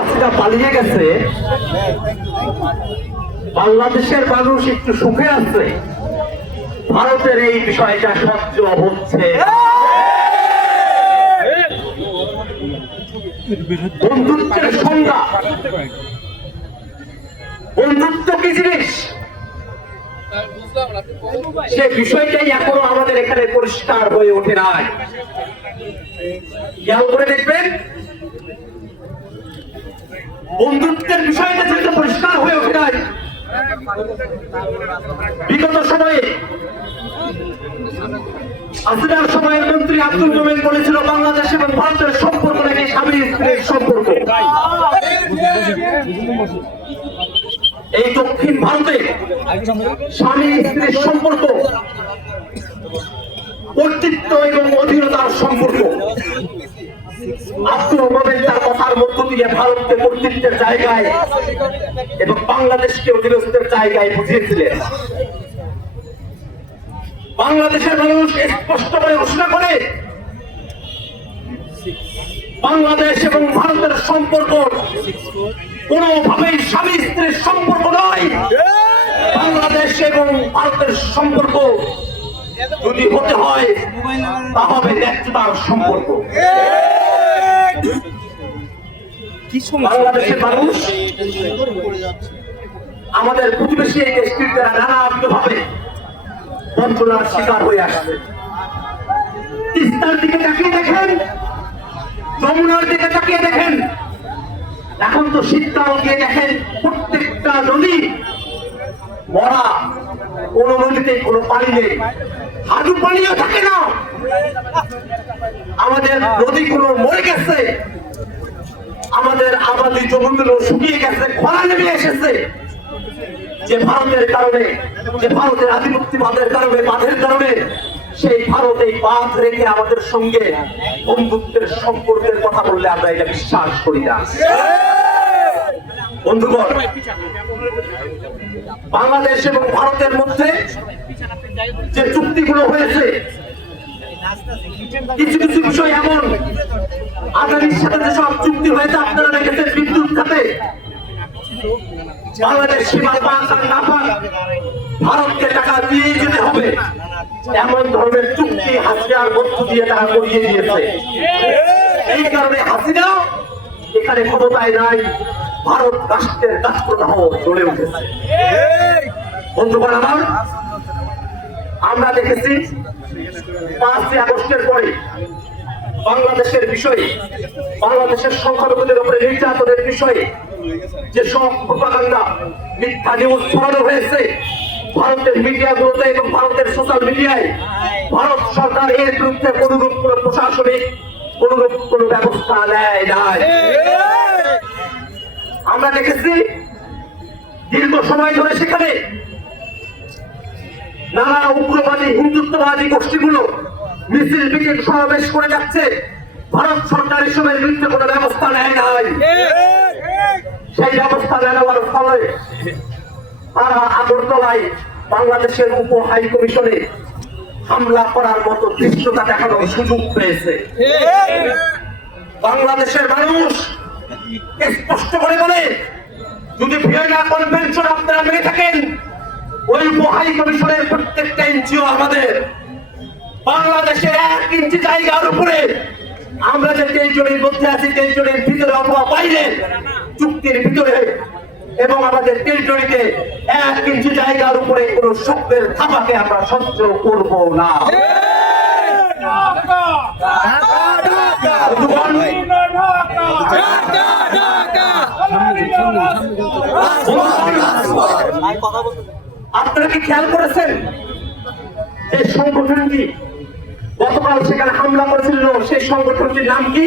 আজকে পালিয়ে গেছে, বাংলাদেশের মানুষ একটু সুখে আছে। ভারতের এই বিষয়টা সহ্য হচ্ছে। বন্ধুত্বের সংজ্ঞা, বন্ধুত্ব কি জিনিস, সে বিষয়টাই এখনো আমাদের এখানে পরিষ্কার হয়ে ওঠে নাই। খেয়াল করে দেখবেন, বন্ধুত্বের বিষয়টা যেহেতু পরিষ্কার হয়ে ওঠে নাই, বিগত সময়ে হাসিনার সময়ের মন্ত্রী আব্দুল মোমেন বলেছিল বাংলাদেশ এবং ভারতের সম্পর্ক নাকি স্বামী স্ত্রীর সম্পর্ক। এই দক্ষিণ ভারতে স্বামী স্ত্রীর সম্পর্ক কর্তৃত্ব এবং অধীনতার সম্পর্ক। আব্দুল মোমেন তার কথার মধ্য দিয়ে ভারতকে কর্তৃত্বের জায়গায় এবং বাংলাদেশকে অধীনস্থের জায়গায় বুঝিয়েছিলেন। বাংলাদেশের মানুষ স্পষ্ট করে ঘোষণা করে বাংলাদেশ এবং ভারতের সম্পর্ক কোনোভাবেই স্বামী স্ত্রীর সম্পর্ক নয়। বাংলাদেশ এবং ভারতের সম্পর্ক যদি হতে হয় তা হবে ন্যায্যতার সম্পর্ক। বাংলাদেশের মানুষ আমাদের প্রতিবেশী এই দেশটির দ্বারা নানাভাবে বঞ্চনার শিকার হয়ে আসছে। তিস্তার দিকে তাকিয়ে দেখেন, যমুনার দিকে তাকিয়ে দেখেন, এখন তো শীতকাল গিয়ে দেখেন প্রত্যেকটা নদী মরা, কোন নদীতে কোনো পানি নেই, হাঁটু পানিও থাকে না। আমাদের নদীগুলো মরে গেছে, আমাদের আবাদি জমিগুলো শুকিয়ে গেছে, খরা নেমে এসেছে। যে ভারতের কারণে, যে ভারতের আধিপত্যবাদের কারণে, বাঁধের কারণে, সেই ভারত এই বাঁধ রেখে আমাদের সঙ্গে বন্ধুত্বের সম্পর্কের কথা বললে আমরা এটা বিশ্বাস করি না। বন্ধুগণ, বাংলাদেশ এবং ভারতের মধ্যে যে চুক্তিগুলো হয়েছে, কিছু কিছু বিষয় এমন, আদানির সাথে যেসব চুক্তি হয়েছে আপনারা দেখেছেন, বিদ্যুৎ খাতে বাংলাদেশ সীমা পাক আর না পাক ভারতকে টাকা দিয়ে যেতে হবে, এমন ধরনের চুক্তি হাসিনার মধ্য দিয়ে তারা করিয়ে দিয়েছে। এই কারণে হাসিনা এখানে ক্ষমতায় নাই, ভারত রাষ্ট্রের রাষ্ট্রদাহ চলে উঠেছে। বন্ধুগণ আমার, আমরা দেখেছি 5ই আগস্টের পরে বাংলাদেশের বিষয়ে, বাংলাদেশের সংখ্যালঘুদের উপরে নির্যাতনের বিষয়ে যে সব প্রোপাগান্ডা, মিথ্যা নিউজ ছড়ানো হয়েছে ভারতের মিডিয়াগুলোতে এবং ভারতের সোশ্যাল মিডিয়ায়, ভারত সরকার এর বিরুদ্ধে কোনরূপ কোন প্রশাসনিক কোনরূপ কোন ব্যবস্থা নেয় নাই। আমরা দেখেছি দীর্ঘ সময় ধরে সেখানে নানা উগ্রবাদী হিন্দুত্ববাদী গোষ্ঠীগুলো মিছিল মিটিং সমাবেশ করে যাচ্ছে, ভারত সরকার এসবের বিরুদ্ধে কোনো ব্যবস্থা নেয় নাই। সেই ব্যবস্থা নেওয়ার ফলে তারা আগরতলায় বাংলাদেশের উপ হাই কমিশনে হামলা করার মতো দৃশ্যতা দেখানোর সুযোগ পেয়েছে। বাংলাদেশের মানুষ স্পষ্ট করে বলে, যদি ভিয়েনা কনভেনশন আপনারা মেনে থাকেন, ওই উপ হাই কমিশনের প্রত্যেকটা ইঞ্চিও আমাদের। বাংলাদেশের 1 ইঞ্চি জায়গার উপরে আমরা যে টেরিটরির মধ্যে আছি, টেরিটরির ভিতরে অথবা বাইরে, চুক্তির ভিতরে এবং আমাদের টেরিটরিতে 1 ইঞ্চি জায়গার উপরে কোন শব্দের থাবাকে আমরা সহ্য করব না। আপনারা কি খেয়াল করেছেন যে সংগঠনটি গতকাল সেখানে হামলা করেছিল, সেই সংগঠনটির নাম কি?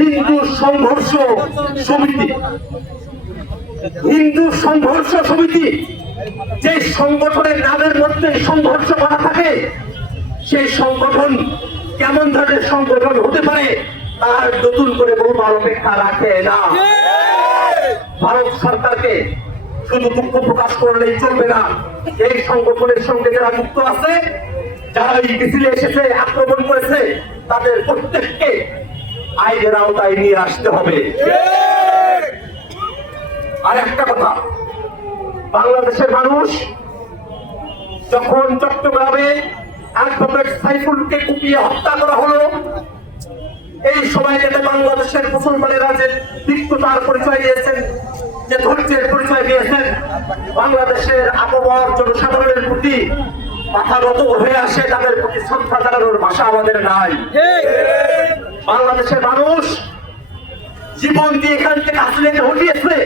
হিন্দু সংঘর্ষ সমিতি। হিন্দু সংঘর্ষ সমিতি, যে সংগঠনের নামের মধ্যে সংঘর্ষ করা থাকে, সেই সংগঠন কেমন ধরনের সংগঠন হতে পারে তার নতুন করে বলবার অপেক্ষা রাখে না। ভারত সরকারকে শুধু দুঃখ প্রকাশ করলেই চলবে না, এই সংগঠনের সঙ্গে যারা যুক্ত আছে, যারা এই মিছিলে এসেছে, আক্রমণ করেছে, তাদের প্রত্যেককে আইনের আওতায় নিয়ে আসতে হবে। আর একটা কথা, বাংলাদেশের মানুষ যখন চট্টগ্রামে অ্যাডভোকেট সাইফুলকে কুপিয়ে হত্যা করা হলো, এই সময়টাতে বাংলাদেশের মুসলমানেরা যে তিক্ততার পরিচয় দিয়েছেন, যে ধৈর্যের পরিচয় দিয়েছেন, বাংলাদেশের আপামর জনসাধারণের প্রতি মাথা নত হয়ে আসে, তাদের প্রতি শ্রদ্ধা জানানোর ভাষা আমাদের নাই। বাংলাদেশের মানুষ জীবন দিয়ে এখান থেকে হাসিনাকে হটিয়েছে,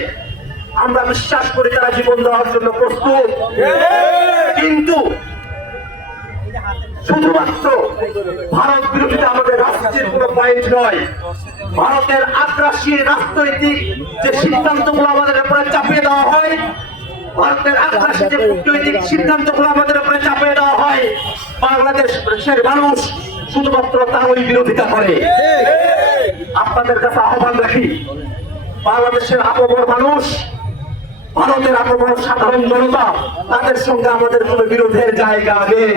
আমরা বিশ্বাস করি তারা জীবন দেওয়ার জন্য প্রস্তুত। কিন্তু শুধুমাত্র ভারত বিরোধিতা আমাদের রাজনীতির কোনো পয়েন্ট নয়। ভারতের আগ্রাসী রাজনৈতিক যে সিদ্ধান্তগুলো আমাদের উপরে চাপিয়ে দেওয়া হয়, ভারতের আগ্রাসী যে কূটনৈতিক সিদ্ধান্তগুলো আমাদের উপরে চাপিয়ে দেওয়া হয়, বাংলাদেশের মানুষ শুধুমাত্র তারই বিরোধিতা করে। আপনাদের কাছে আহ্বান রাখি, বাংলাদেশের আপামর মানুষ, ভারতের আপামর সাধারণ জনতা, তাদের সঙ্গে আমাদের কোনো বিরোধের জায়গা নেই।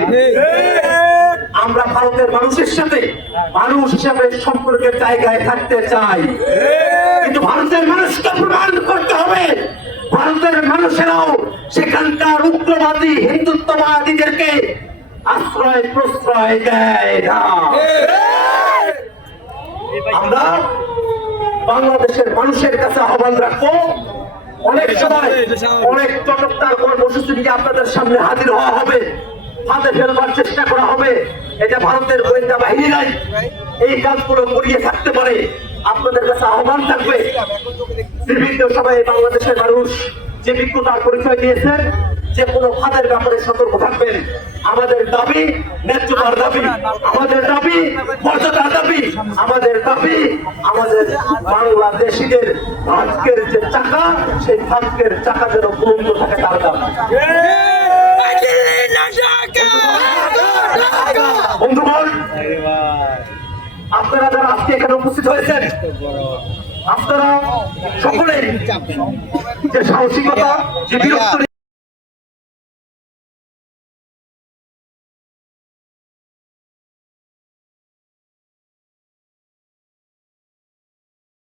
আমরা ভারতের মানুষের সাথে মানুষ হিসাবে সম্পর্কের জায়গায় থাকতে চাই, কিন্তু ভারতের মানুষকে প্রমাণ করতে হবে ভারতের মানুষেরাও সেখানকার উগ্রবাদী হিন্দুত্ববাদীদেরকে আশ্রয় প্রশ্রয় দেয় না। আমরা বাংলাদেশের মানুষের কাছে আহ্বান রাখবো, অনেক সময় অনেক চটকদার কর্মসূচি নিয়ে আপনাদের সামনে হাজির হওয়া হবে, হাতে ফেলবার চেষ্টা করা হবে। এটা ভারতের গোয়েন্দা বাহিনীরাই এই কাজগুলো করিয়ে থাকতে পারে। আপনাদের কাছে আহ্বান থাকবে, বিভিন্ন সময়ে বাংলাদেশের মানুষ যে বিজ্ঞতার পরিচয় দিয়েছেন, যে কোনো ফাঁদের ব্যাপারে সতর্ক থাকবেন। আমাদের দাবি ন্যায্যতার দাবি, আমাদের দাবি মর্যাদার দাবি, আমাদের দাবি আমাদের বাংলাদেশিদের ভাগ্যের যে চাকা, সেই ভাগ্যের চাকা যেন বন্ধ থাকে তার দাবি। বন্ধুগণ, আপনারা যারা আজকে এখানে উপস্থিত হয়েছেন, আপনারা সকলে যে সাহসিকতা, যে বীরত্ব